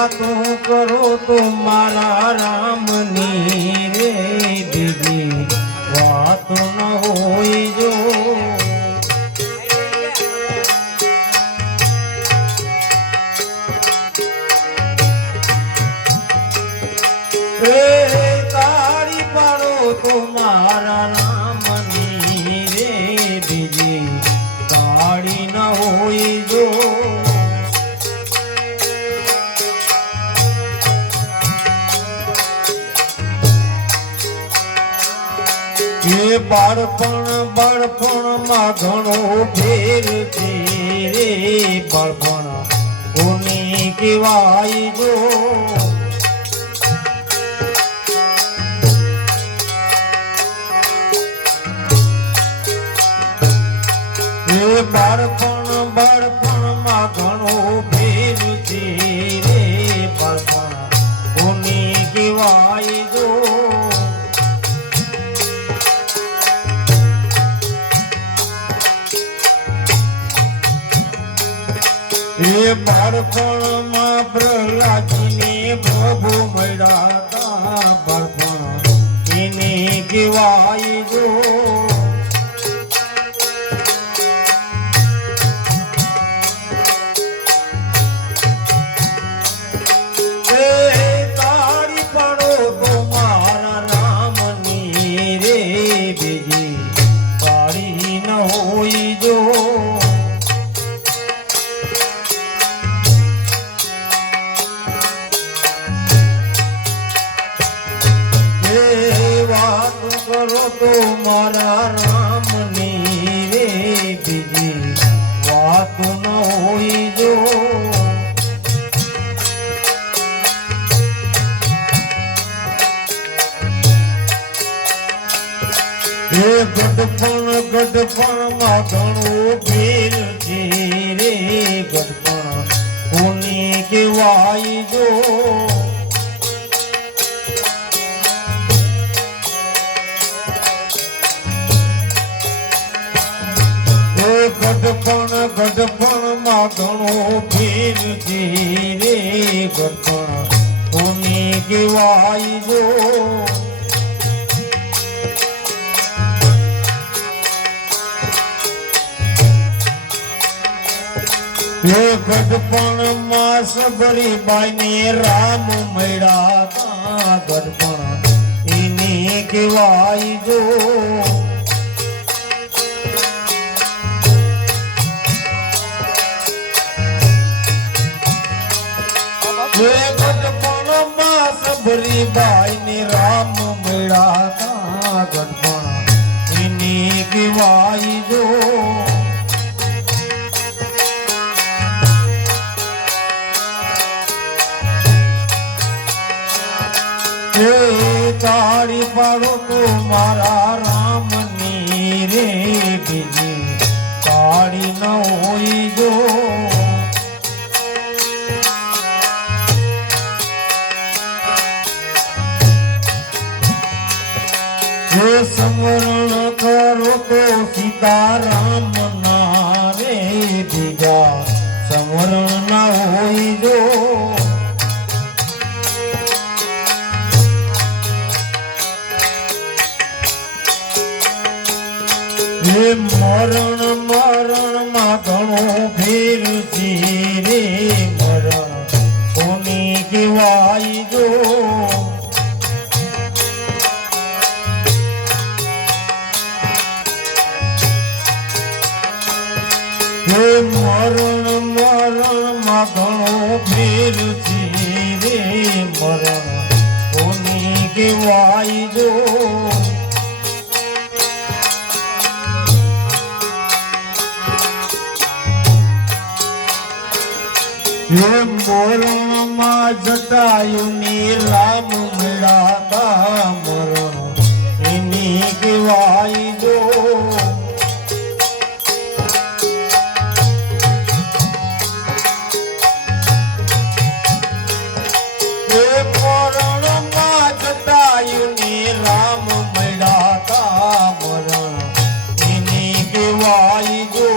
વાતું કરો તો મારા રામની રે બીજી વાત ન હોય જો તાળી પાડો તો મારા રામની રે બીજી તાળી ન હોય જો બાળપણમાં ઘણો ફેર છે રે બાળપણ કોને કહેવાય જો બાળપણમાં ઘણો ફેર છે રે બાળપણ કોને કહેવાય જો બાળપણમાં પ્રહલાદજીને પ્રભુ મળ્યા હતા બાળપણ એને કહેવાય જો તાળી પાડો તો મારા રામની રે બીજી તાળી ન હોય જો કરો તો મારા રામની રે બીજી વાત ન હોય જો ગઢપણમાં ઘણો ફેર છે રે ગઢપણ કોને કહેવાય જો ગઢપણમાં ઘણો ફેર છે રે ગઢપણ કોને કહેવાય જો ગઢપણમાં સબરીબાઈને રામ મળ્યા તા ગઢપણ એને કહેવાય જો ગઢપણમાં સબરીબાઈને રામ મળ્યા તા ગઢપણ એને કહેવાય જો તાળી પાડો તો મારા રામની રે બીજી તાળી ન હોય જો સમરણ કરો તો સીતારામ ના રે બીજા સમરણ ના હોય જો મરણમાં ઘણો ફેર છે રે મરણ કોને કહેવાય જો મરણમાં ઘણો ફેર છે રે મરણ કોને કહેવાય જો મરણમાં જટાયુને રામ મળ્યા તા મરણ એને કહેવાય જો મરણમાં જટાયુને રામ મળ્યા તા મરણ એને કહેવાય જો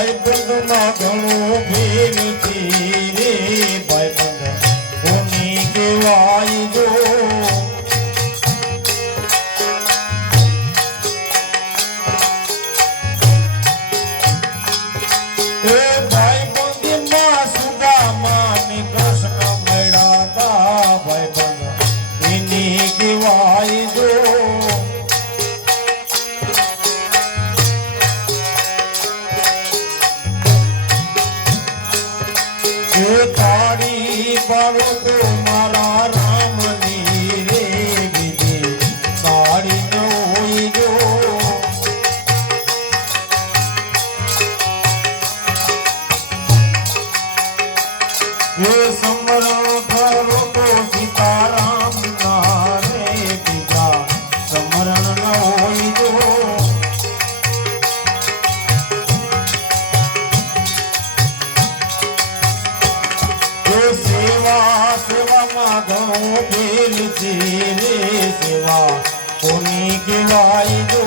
ભાઈ બંધમાં ઘણું ભેગથી રે ભાઈ બંધ કોની કહેવાય જો ભાઈ બંધમાં સુદામા ને કૃષ્ણ મળ્યા તા ભાઈ બંધ એની કહેવાય જો તાળી પાડો તો મારા રામની રે બીજી તાળી ન હોય જો સમરણ કરો તો સીતારામ ના રે બીજા સમરણ ન હોય જો સેવા સેવામાં ઘણો ભેલ છે રે સેવા કોની કહેવાય જો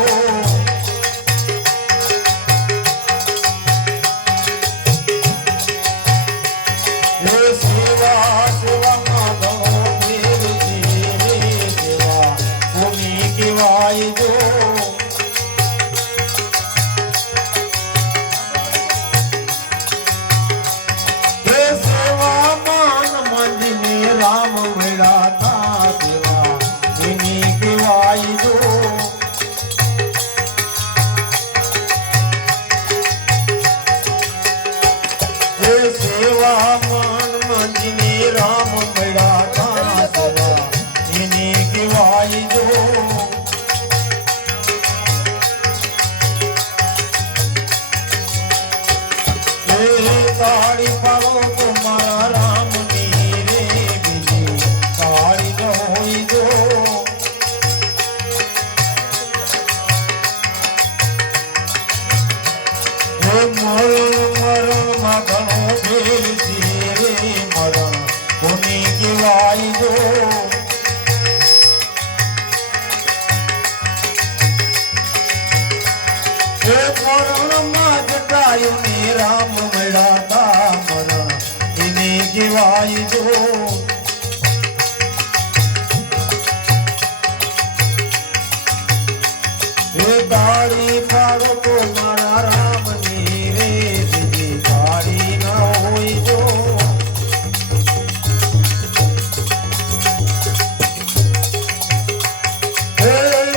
સેવા સેવામાં ઘણો ભેલ છે રે સેવા કોની કહેવાય જો રામ મળ્યા તા સેવા એની કહેવાય જો સેવા મન મંજીને રામ મળ્યા તા સેવા એની કહેવાય જો તાળી પાડો તો મારા રામ મરણમાં ઘણો ભેલ છે રે મરણ કોની કહેવાય જો મરણમાં જટાયું ને રામ મળ્યા તા મરણ એને કહેવાય જો તાળી પાડો તો મારા રામની રે બીજી તાળી ન હોય જો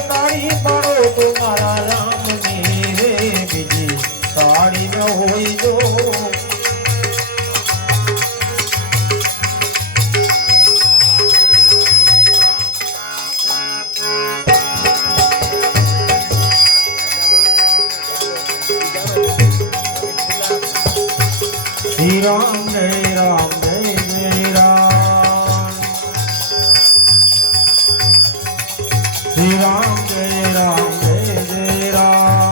તાળી પાડો તો મારા રામની રે બીજી તાળી ન હોય જો Shri Ram Jai Ram Jai Jai Ram Shri Ram Jai Ram Jai Jai Ram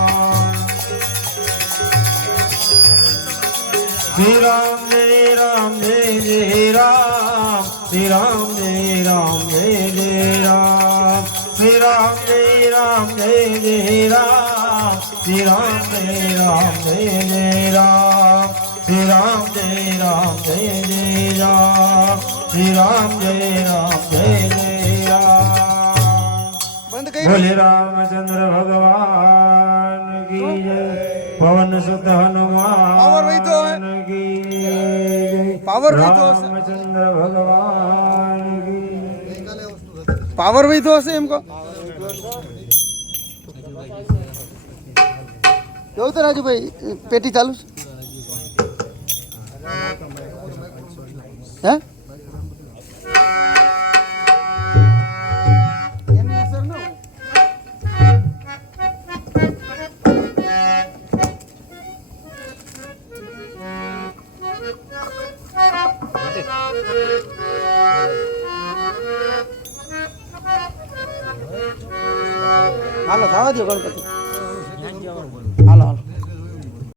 Shri Ram Jai Ram Jai Jai Ram Shri Ram Jai Ram Jai Jai Ram Shri Ram Jai Ram Jai Jai Ram Shri Ram Jai Ram Jai Jai Ram Shri Ram Jai Ram Jai Jai Ram Shri Ram Jai Ram Jai Jai Ram बोले रामचंद्र भगवान की जय पवन सुत हनुमान की जय रामचंद्र भगवान की power वही तो है इनको क्यों तो राजू भाई पेटी चालू है હાલો થવા દો ગણપતિ